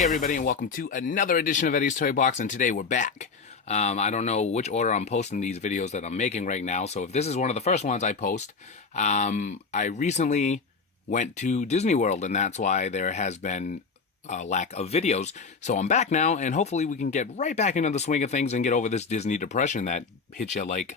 Hey everybody, and welcome to another edition of Eddie's Toy Box, and today we're back. I don't know which order I'm posting these videos that I'm making right now, so if this is one of the first ones I post, I recently went to Disney World, and that's why there has been a lack of videos. So I'm back now, and hopefully we can get right back into the swing of things and get over this Disney depression that hits you like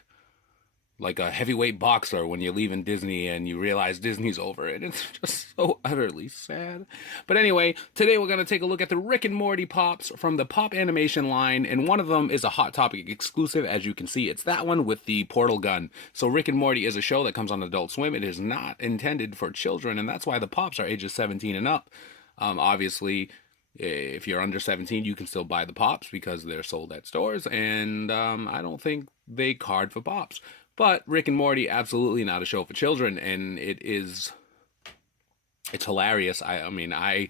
a heavyweight boxer when you're leaving Disney and you realize Disney's over, and it's just so utterly sad. But anyway, today we're going to take a look at the Rick and Morty Pops from the Pop Animation line, and one of them is a Hot Topic exclusive. As you can see, it's that one with the portal gun. So Rick and Morty is a show that comes on Adult Swim. It is not intended for children, and that's why the Pops are ages 17 and up. Obviously, if you're under 17, you can still buy the Pops because they're sold at stores, and I don't think they card for Pops. But Rick and Morty, absolutely not a show for children, and it's hilarious. I mean, I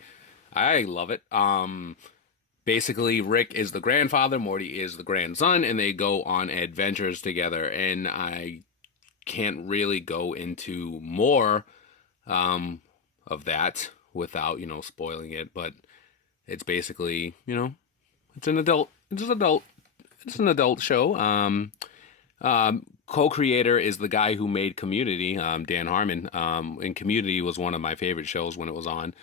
love it. Basically, Rick is the grandfather, Morty is the grandson, and they go on adventures together. And I can't really go into more of that without, spoiling it. But it's basically, it's an adult show. Co-creator is the guy who made Community, Dan Harmon. And Community was one of my favorite shows when it was on.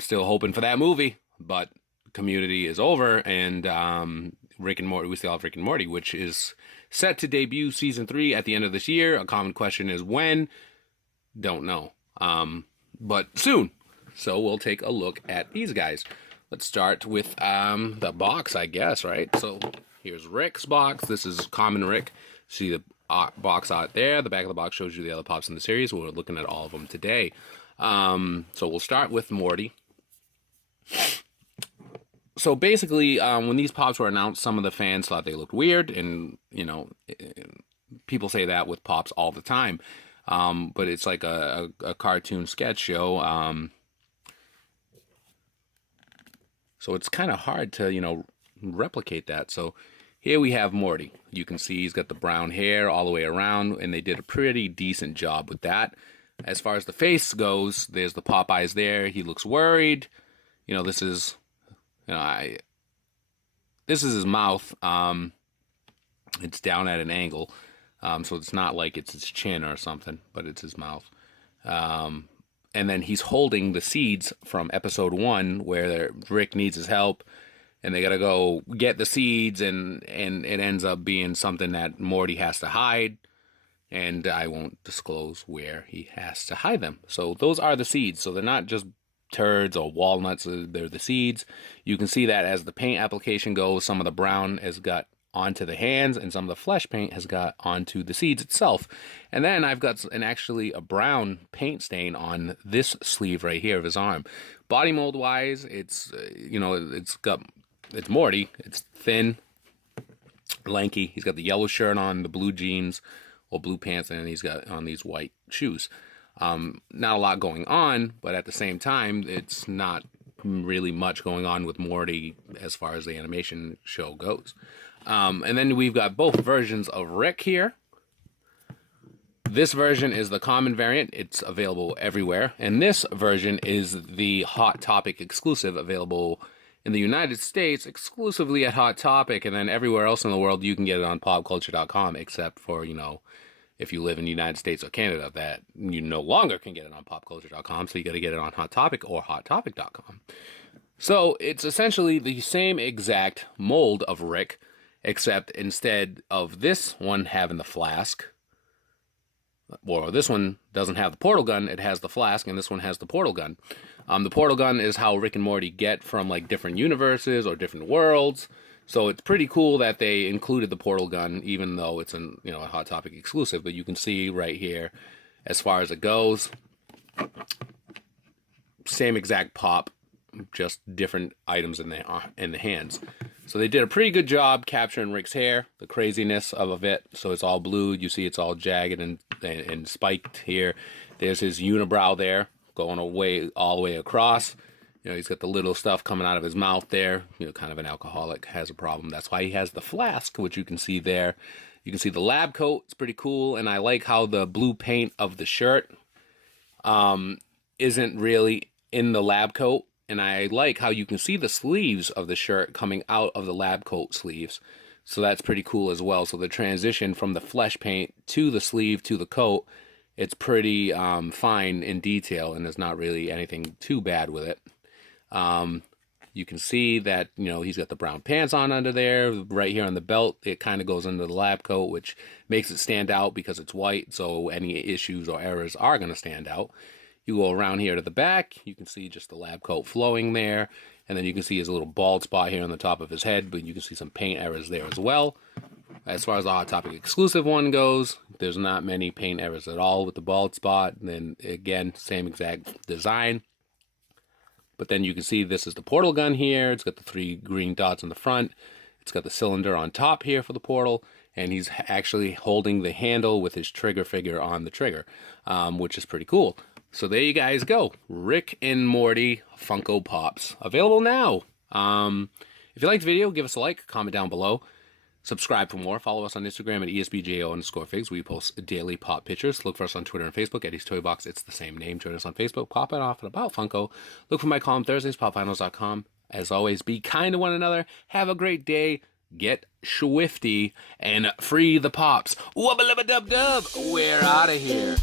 Still hoping for that movie, but Community is over, and Rick and Morty, we still have Rick and Morty, which is set to debut season 3 at the end of this year. A common question is when? Don't know. But soon. So we'll take a look at these guys. Let's start with the box, I guess, right? So here's Rick's box. This is common Rick. See the box out there. The back of the box shows you the other Pops in the series. We're looking at all of them today. So we'll start with Morty. So basically, when these Pops were announced, some of the fans thought they looked weird, and people say that with Pops all the time. But it's like a cartoon sketch show. So it's kind of hard to replicate that. So here we have Morty. You can see he's got the brown hair all the way around, and they did a pretty decent job with that. As far as the face goes, there's the pop eyes there. He looks worried. This is, this is his mouth. It's down at an angle, so it's not like it's his chin or something, but it's his mouth. And then he's holding the seeds from episode 1, where Rick needs his help. And they gotta go get the seeds, and it ends up being something that Morty has to hide. And I won't disclose where he has to hide them. So those are the seeds. So they're not just turds or walnuts, they're the seeds. You can see that as the paint application goes, some of the brown has got onto the hands, and some of the flesh paint has got onto the seeds itself. And then I've got actually a brown paint stain on this sleeve right here of his arm. Body mold wise, it's Morty. It's thin, lanky. He's got the yellow shirt on, the blue jeans or blue pants, and he's got on these white shoes. Not a lot going on, but at the same time, it's not really much going on with Morty as far as the animation show goes. And then we've got both versions of Rick here. This version is the common variant. It's available everywhere. And this version is the Hot Topic exclusive, available in the United States exclusively at Hot Topic, and then everywhere else in the world you can get it on popculture.com, except for, if you live in the United States or Canada, that you no longer can get it on popculture.com, so you got to get it on Hot Topic or hottopic.com. So it's essentially the same exact mold of Rick, except instead of this one having the flask, or this one doesn't have the portal gun, it has the flask, and this one has the portal gun. The portal gun is how Rick and Morty get from different universes or different worlds. So it's pretty cool that they included the portal gun, even though it's a Hot Topic exclusive. But you can see right here, as far as it goes, same exact pop, just different items in the hands. So they did a pretty good job capturing Rick's hair, the craziness of it. So it's all blue. You see it's all jagged and spiked here. There's his unibrow there, going all the way across. He's got the little stuff coming out of his mouth there. Kind of an alcoholic, has a problem. That's why he has the flask, which you can see there. You can see the lab coat. It's pretty cool. And I like how the blue paint of the shirt isn't really in the lab coat. and I like how you can see the sleeves of the shirt coming out of the lab coat sleeves. So that's pretty cool as well. So the transition from the flesh paint to the sleeve to the coat, it's pretty fine in detail, and there's not really anything too bad with it. You can see that, you know, he's got the brown pants on under there. Right here on the belt, it kind of goes into the lab coat, which makes it stand out because it's white, so any issues or errors are going to stand out. You go around here to the back, you can see just the lab coat flowing there, and then you can see his little bald spot here on the top of his head, but you can see some paint errors there as well. As far as the Hot Topic exclusive one goes, there's not many paint errors at all with the bald spot. And then again, same exact design. But then you can see this is the portal gun here. It's got the 3 green dots in the front. It's got the cylinder on top here for the portal. And he's actually holding the handle with his trigger figure on the trigger, which is pretty cool. So there you guys go. Rick and Morty Funko Pops. Available now. If you liked the video, give us a like, comment down below. Subscribe for more. Follow us on Instagram at ESBJO_figs. We post daily pop pictures. Look for us on Twitter and Facebook. EddiesToyBox. It's the same name. Join us on Facebook. Pop it off and about Funko. Look for my column Thursdays, popfinals.com. As always, be kind to one another. Have a great day. Get swifty and free the pops. Wubba Lubba Dub Dub. We're out of here.